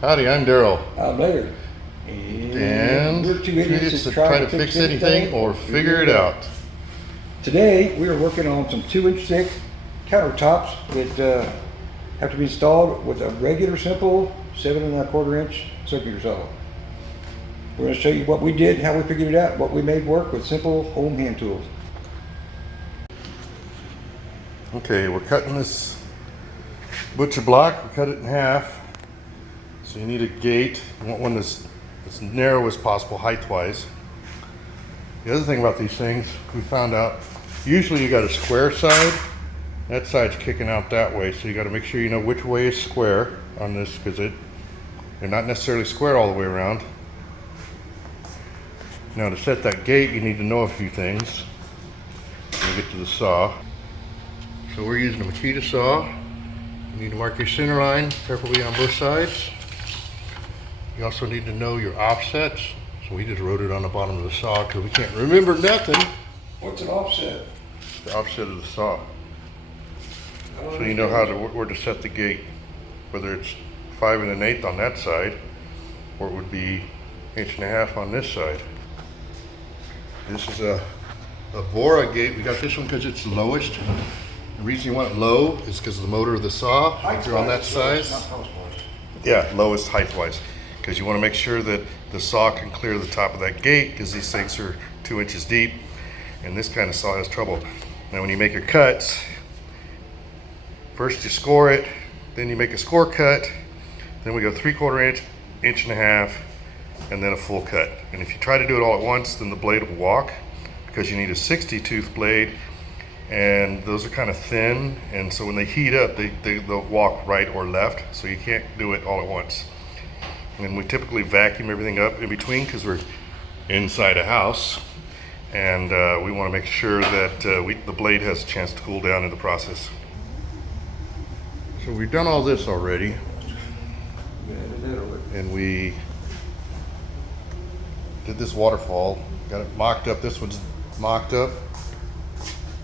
Howdy, I'm Daryl. I'm Larry. And we're two idiots to try to fix anything or figure it out. Today we are working on some 2-inch thick countertops that have to be installed with a regular simple 7 1/4 inch circular saw. We're going to show you what we did, how we figured it out, what we made work with simple home hand tools. Okay, we're cutting this butcher block. We cut it in half. So you need a gate. You want one that's as narrow as possible height-wise. The other thing about these things, we found out, usually you got a square side. That side's kicking out that way, so you got to make sure you know which way is square on this, because they're not necessarily square all the way around. Now to set that gate, you need to know a few things when you get to the saw. So we're using a Makita saw. You need to mark your center line, preferably on both sides. You also need to know your offsets. So we just wrote it on the bottom of the saw because we can't remember nothing. What's an offset? The offset of the saw. So you know where to set the gate, whether it's 5 1/8 on that side, or it would be 1.5 inches on this side. This is a Bora gate. We got this one because it's the lowest. The reason you want it low is because of the motor of the saw. If you're on that size, yeah, lowest height-wise, because you want to make sure that the saw can clear the top of that gate, because these things are 2 inches deep, and this kind of saw has trouble. Now when you make your cuts, first you score it, then you make a score cut, then we go 3/4 inch, 1.5 inches, and then a full cut. And if you try to do it all at once, then the blade will walk, because you need a 60 tooth blade, and those are kind of thin, and so when they heat up, they'll walk right or left, so you can't do it all at once. And we typically vacuum everything up in between because we're inside a house, and we want to make sure that the blade has a chance to cool down in the process. So we've done all this already, and we did this waterfall, got it mocked up. This one's mocked up,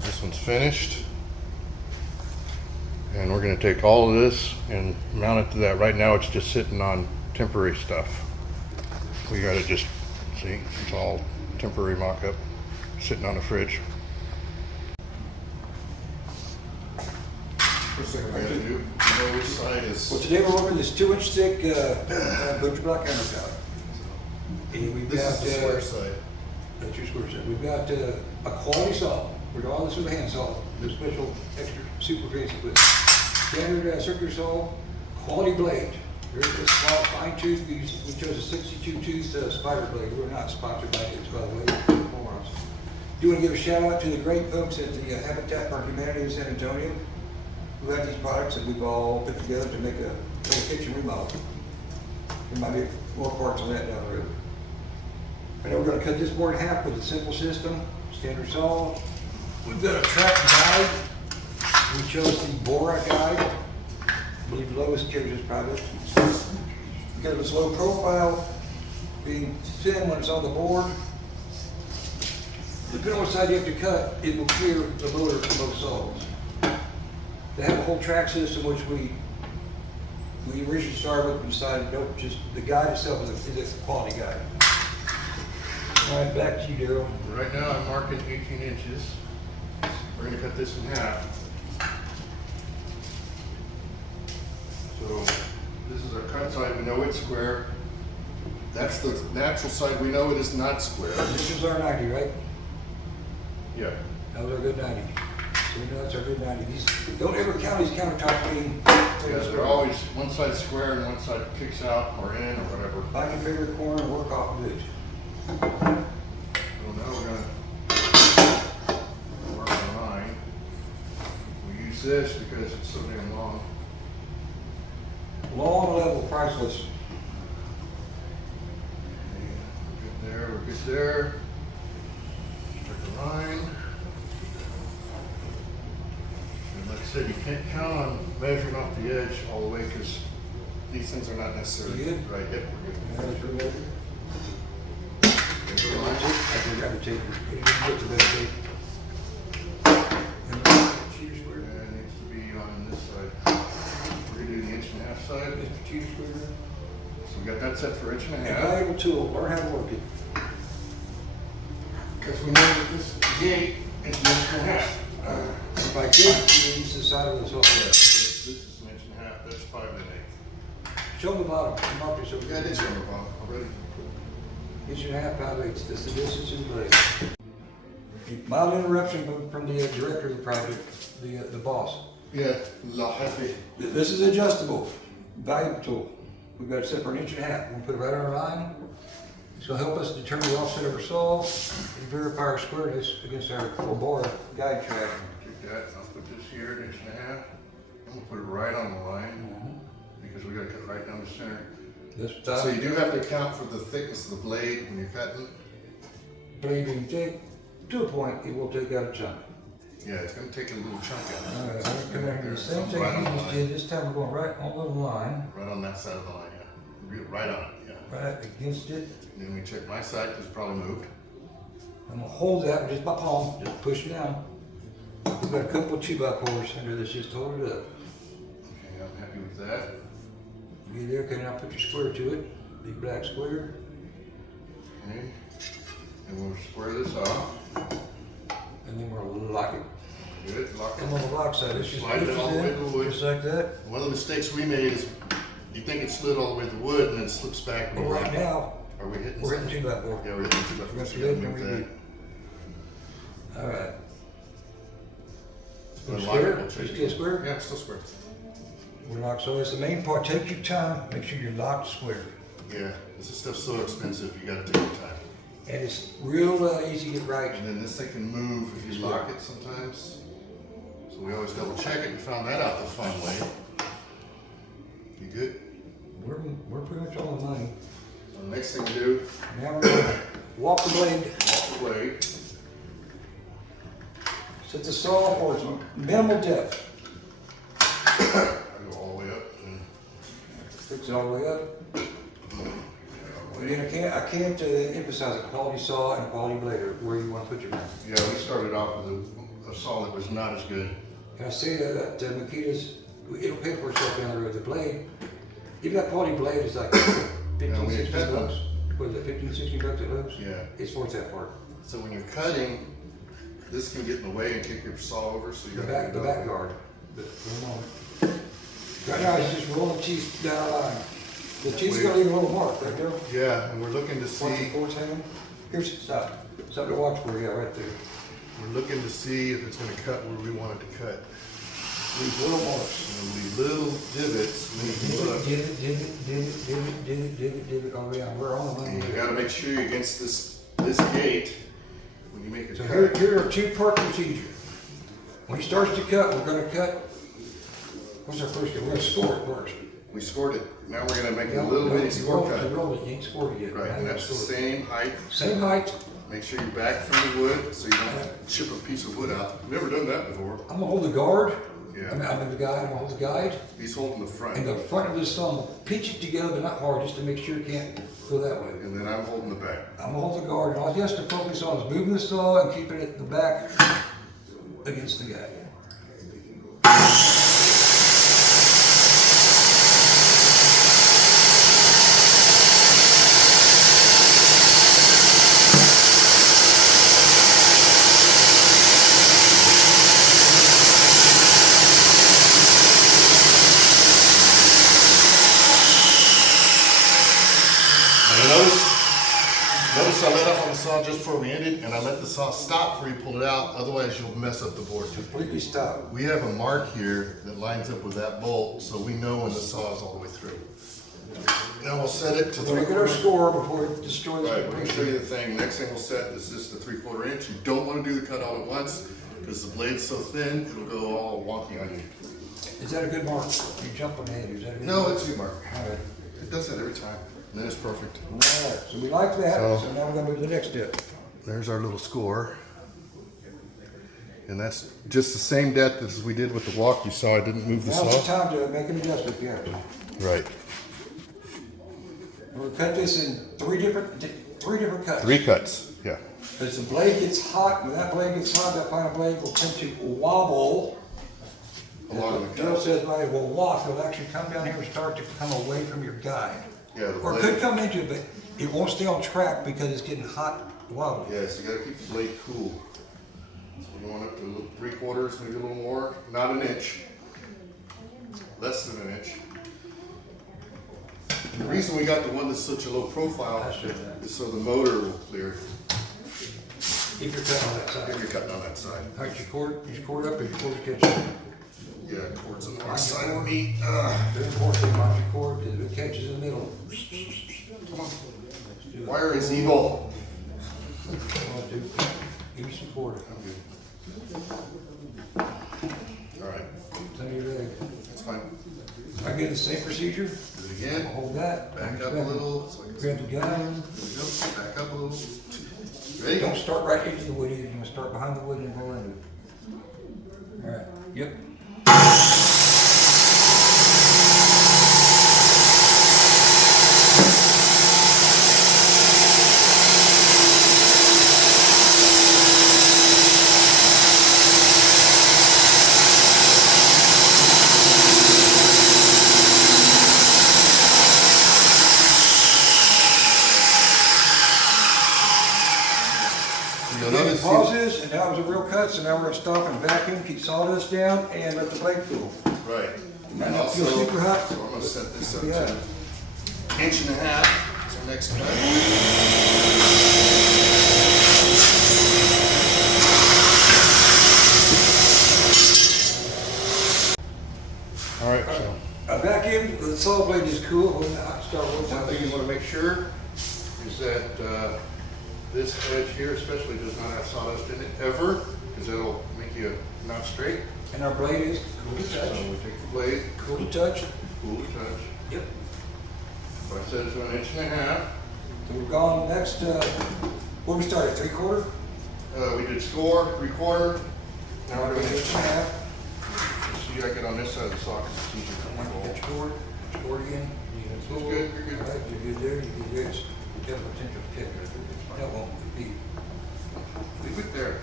this one's finished, and we're going to take all of this and mount it to that. Right now it's just sitting on temporary stuff. We got to just see, it's all temporary mock-up sitting on the fridge. First thing we're going to do, you know which side is. Well, today we're working this 2-inch thick Butcher Block Countertop. And we've This got is the square side. That's your square side. We've got a quality saw. We're doing all this with a hand saw. No special extra super fancy equipment. Standard circular saw, quality blade. Very good, small, fine tooth. We chose a 62 tooth spider blade. We're not sponsored by it, by the way. Do want to give a shout out to the great folks at the Habitat for Humanity in San Antonio, who have these products that we've all put together to make a little kitchen remodel. There might be more parts on that down the road. And then we're going to cut this board in half with a simple system, standard saw. We've got a track guide. We chose the Bora guide. I believe the lowest carries this product. Because of its low profile, being thin when it's on the board, depending on what side you have to cut, it will clear the motor from both saws. They have a whole track system which we originally started with and decided, nope, just the guide itself is a quality guide. All right, back to you, Daryl. Right now I'm marking 18 inches. We're going to cut this in half. So this is our cut side. We know it's square. That's the natural side. We know it is not square. This is our 90, right? Yeah. That was our good 90. So we know that's our good 90. Don't ever count these countertops being Yeah, they're always one side square and one side kicks out or in or whatever. find your favorite corner and work off of it. So now we're going to work on the line. We use this because it's so damn long. Long, level, priceless. We're good there, we're good there. Start the line. And like I said, you can't count on measuring off the edge all the way because these things are not necessarily You good? right. Yep, we're good. That's your measure. Here's the line. I can grab a tape. You can get the best tape. Cheater square. Yeah, it needs to be on this side. We're going to do the 1.5 inch side. Mr. Cheater square. So we got that set for 1.5 A inches. valuable tool, learn how to work it. Because we know that this gate is 1.5 inches. By gate means the side of the saw. This is 1.5 inches, that's 5 1/8. Show them the bottom, come up here so we Yeah, I can. did show them already. 1.5 inches, 5 eighths, that's the distance in the blade. Mild interruption from the director of the project, the boss. Yeah, la heavy. This is adjustable, valuable tool. We've got it set for 1.5 inches. We'll put it right on our line. It's gonna help us determine the offset of our saw and verify our squareness against our full bore guide track. Take that, I'll put this here at 1.5 inches. I'm gonna put it right on the line because we gotta cut it right down the center. This So you do have to account for the thickness of the blade when you're cutting. blade will take, to a point, it will take out a chunk. Yeah, it's gonna take a little chunk out. All right, I'm gonna come in the same thing Right on the we just line. did. This time we're going right on the line, Right on that side of the line, yeah. Right on it, yeah. right against it. Then we check my side because it's probably moved. I'm gonna hold that with just my palm, just push it down. We've got a couple of 2x4s under this, just hold it up. Okay, I'm happy with that. You there, can now put your square to it, big black square. Okay. And we'll square this off. And then we'll lock it. Good, lock Come on it. the lock side, this just Slide it pushes all the way to the in, wood. just like that. One of the mistakes we made is you think it slid all the way to the wood and then it slips back. But right now, Are we hitting we're something? hitting 2x4. Yeah, we're hitting 2x4. Rest So of you it, gotta and move we that. All right. We'll You lock it, square? we'll You check still it. square? Yeah, it's still square. We're locked, so it's the main part. Take your time, make sure you're locked square. Yeah, this is stuff so expensive, you gotta take your time. And it's real easy to get right. And then this thing can move if you lock it sometimes. So we always double check it and found that out the fun way. You good? We're pretty much on the money. So the next thing we do, Now we're gonna walk the blade, walk the blade. set the saw for its minimal depth. I go all the way up and Fix it all the way up. Again, I can't emphasize a quality saw and a quality blade or where you want to put your money. yeah, we started off with a saw that was not as good. And I say that Makita's, it'll pay for itself down the road. The blade, if that quality blade is like 15, we 16 cut bucks, what is it, 15, 16 bucks at Lowe's? Yeah. It's worth that part. So when you're cutting, this can get in the way and kick your saw over, so you The gotta back guard. But for a moment. Right now, it's just rolling teeth down the line. The teeth's gonna leave a little mark right there. Yeah, and we're looking to Watch see, the force hanging. Here's, stop. Something to watch for, yeah, right there. we're looking to see if it's gonna cut where we want it to cut. Leave little marks. And leave little divots when you can look. Divot, oh yeah, we're on the And money. you gotta make sure you're against this gate when you make a So cut. here are two-part procedure. When he starts to cut, we're gonna cut, what's our first cut? We're gonna score it first. We scored it, now we're gonna make a little bitty score cut. You rolled it, you ain't scored it yet. Right, Now and you that's the score it. same height. Same height. Make sure you're back from the wood so you don't chip a piece of wood out. I've never done that before. I'm gonna hold the guard. Yeah. I'm the guide, I'm gonna hold the guide. He's holding the front, And the front of this thumb, pinch it together, but not hard, just to make sure it can't go that way. and then I'm holding the back. I'm gonna hold the guard, and all he has to focus on is moving the saw and keeping it at the back against the guy. And notice I let up on the saw just before we ended, and I let the saw stop before you pull it out, otherwise you'll mess up the board. Completely stop. We have a mark here that lines up with that bolt, so we know when the saw is all the way through. Now we'll set it to We're gonna get our 3/4. score before it destroys Right, the we're gonna show picture. you the thing. Next thing we'll set is just the 3/4 inch. You don't wanna do the cut all at once, because the blade's so thin, it'll go all wonky on you. Is that a good mark? You jump on ahead, is that a good No, mark? it's a good mark. All right. It does that every time, and then it's perfect. All right, so we like that, So- so now we're gonna move to the next step. There's our little score. And that's just the same depth as we did with the walk. You saw I didn't move the Now's the saw. time to make an adjustment, yeah. Right. We'll cut this in three different cuts. 3 cuts, yeah. As the blade gets hot, when that blade gets hot, that final blade will tend to wobble. Along the Joe cut. says, well, it will walk, it'll actually come down here and start to come away from your guide. Yeah, the Or it blade. could come into it, but it won't stay on track because it's getting hot water. Yeah, so you gotta keep the blade cool. So we're going up to 3/4, maybe a little more, not an inch. Less than an inch. The reason we got the one that's such a low profile is so the motor will clear If you're cutting on that if side. you're cutting on that side. All right, your cord up, and your cord catches. Yeah, cords on the wrong side of me. Very important to watch your cord, because if it catches in the middle. Come on. Wire is evil. Come on, dude. Give me some cord. I'm good. All right, It's under your leg. that's fine. I get the same procedure. Do it again. Hold that. Back up a little. So I can Grab the gun. There we go. Back up a little. Ready? Don't start right into the wood either. You want to start behind the wood and go into it. All right. Yep. You'll notice Pauses, and that was a real cut, so now we're gonna stop and vacuum, keep sawdust down, and let the blade cool. Right. Might not feel super hot. So I'm gonna set this up Yeah. to 1.5 inches. It's our next cut. All right, so A vacuum, the saw blade is cool. We'll start with one thing you wanna make sure is that this edge here especially does not have sawdust in it ever, because that'll make you not straight. And our blade is cool to So touch. we take the blade, Cool to touch. cool to touch. Yep. So I said it's 1.5 inches. So we're going next, what we started, 3/4? We did score, 3/4. Now we're doing 1.5 1.5. See, I get on this side of the socket, it's easier to Get control. your cord, get your cord again. That's good, you're good. All right, you're good there, you're good there. Just have a potential tip. That won't be. Leave it there.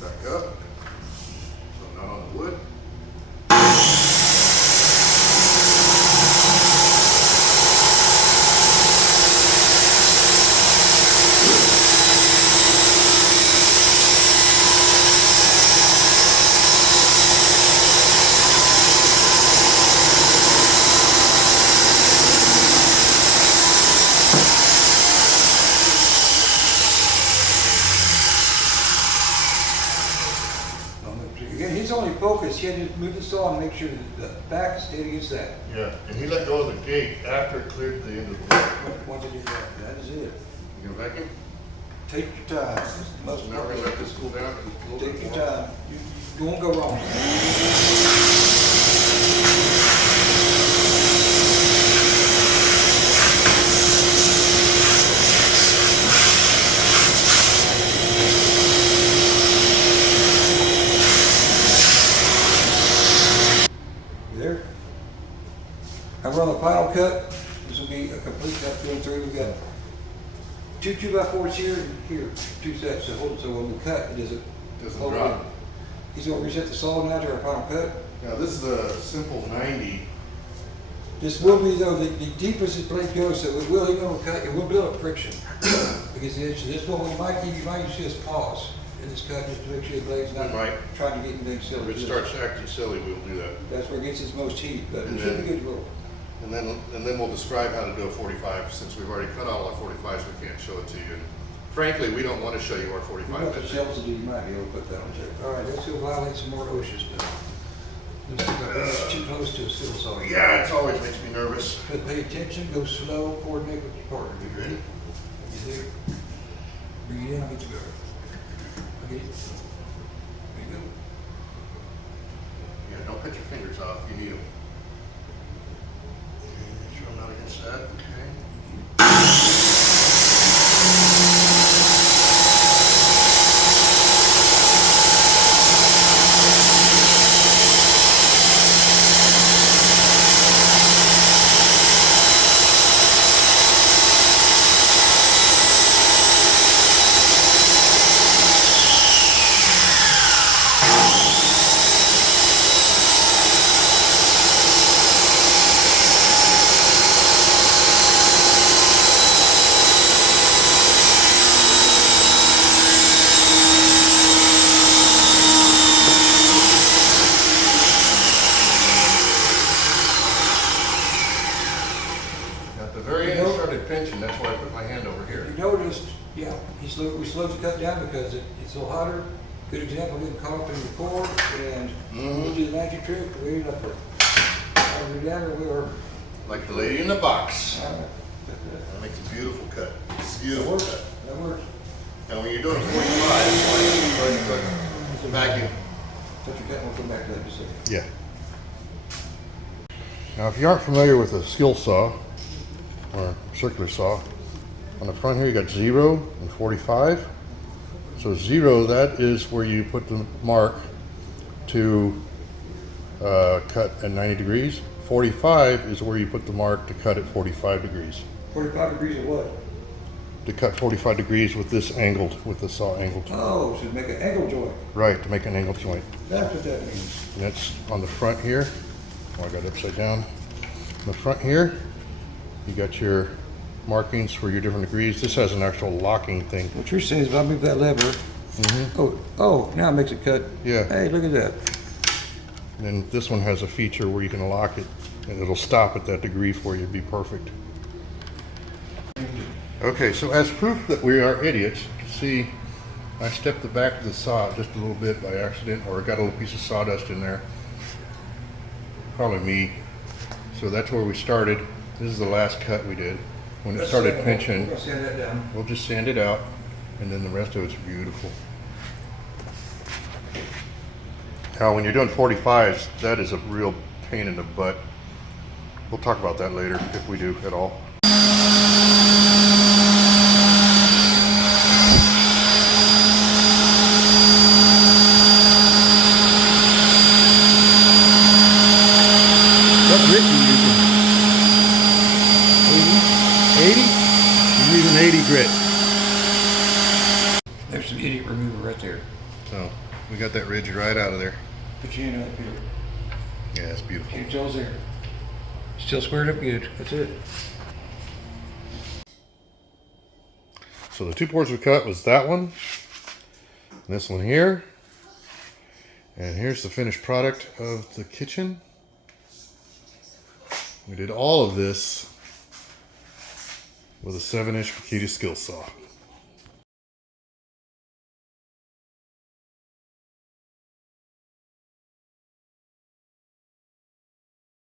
Back up. So not on the wood. Again, he's only focused, he had to move the saw and make sure that the back stayed against that. Yeah, and he let go of the gate after it cleared the end of the wood. Once you do that, that is it. You gonna vacuum? Take your time. This is the most Now we're gonna let this cool down. 'Cause it's a little Take bit your more. time. You won't go wrong. You there? Now we're on the final cut. This will be a complete cut through and through. We've got two 2x4s here and here, two sets to hold it so when we cut, it Doesn't hold drop. it. He's gonna reset the saw now to our final cut. Now this is a simple 90. This will be though, the deepest this blade goes, so it will, even when we cut, it will build up friction. Because this one, you might see us pause in this cut just to make sure the blade's not We might. trying to get anything If silly. it starts acting silly, we'll do that. That's where it gets its most heat, but And it should be then- good to roll. And then we'll describe how to do a 45, since we've already cut all our 45s, we can't show it to you. And frankly, we don't want to show you our We've 45. got the shelves to do, you might be able to put that on there. All right, let's go violate some more OSHA stuff. It's too close to a steel saw. Yeah, it always makes me nervous. But pay attention, go slow, coordinate with your partner. You ready? You there? Bring it in, I'll get you going. I'll get it. There you go. Yeah, don't cut your fingers off, you need them. Make sure I'm not against that, okay? tension. That's why I put my hand over here. You noticed, yeah, we slowed the cut down because it's a little hotter. Good example, getting caught up in the core, and we'll do the magic trick. We end up either down or we are. Like the lady in the box. That makes a beautiful cut. It's a beautiful cut. That works. And when you're doing 45, it's like vacuum. Touch your cut and we'll come back to that in just a second. Yeah. Now, if you aren't familiar with a skil saw or circular saw, on the front here you got 0 and 45. So 0, that is where you put the mark to cut at 90 degrees. 45 is where you put the mark to cut at 45 degrees. 45 degrees of what? To cut 45 degrees with this angled, with the saw angled. Oh, so to make an angle joint. Right, to make an angled joint. That's what that means. And that's on the front here. Oh, I got it upside down. On the front here, you got your markings for your different degrees. This has an actual locking thing. What you're saying is if I move that lever, oh, now it makes it cut. Yeah. Hey, look at that. And then this one has a feature where you can lock it and it'll stop at that degree for you. It'd be perfect. Okay, so as proof that we are idiots, you can see I stepped the back of the saw just a little bit by accident, or got a little piece of sawdust in there. Probably me. So that's where we started. This is the last cut we did. When it started pinching, We're gonna sand that down. we'll just sand it out, and then the rest of it's beautiful. Now, when you're doing 45s, that is a real pain in the butt. We'll talk about that later, if we do at all. What grit you using? 80? You're using 80 grit. There's some idiot remover right there. So, we got that ridge right out of there. Put your hand up here. Yeah, it's beautiful. Your toes there. Still squared up good. That's it. So the 2 boards we cut was that one, and this one here, and here's the finished product of the kitchen. We did all of this with a 7-inch Makita skil saw.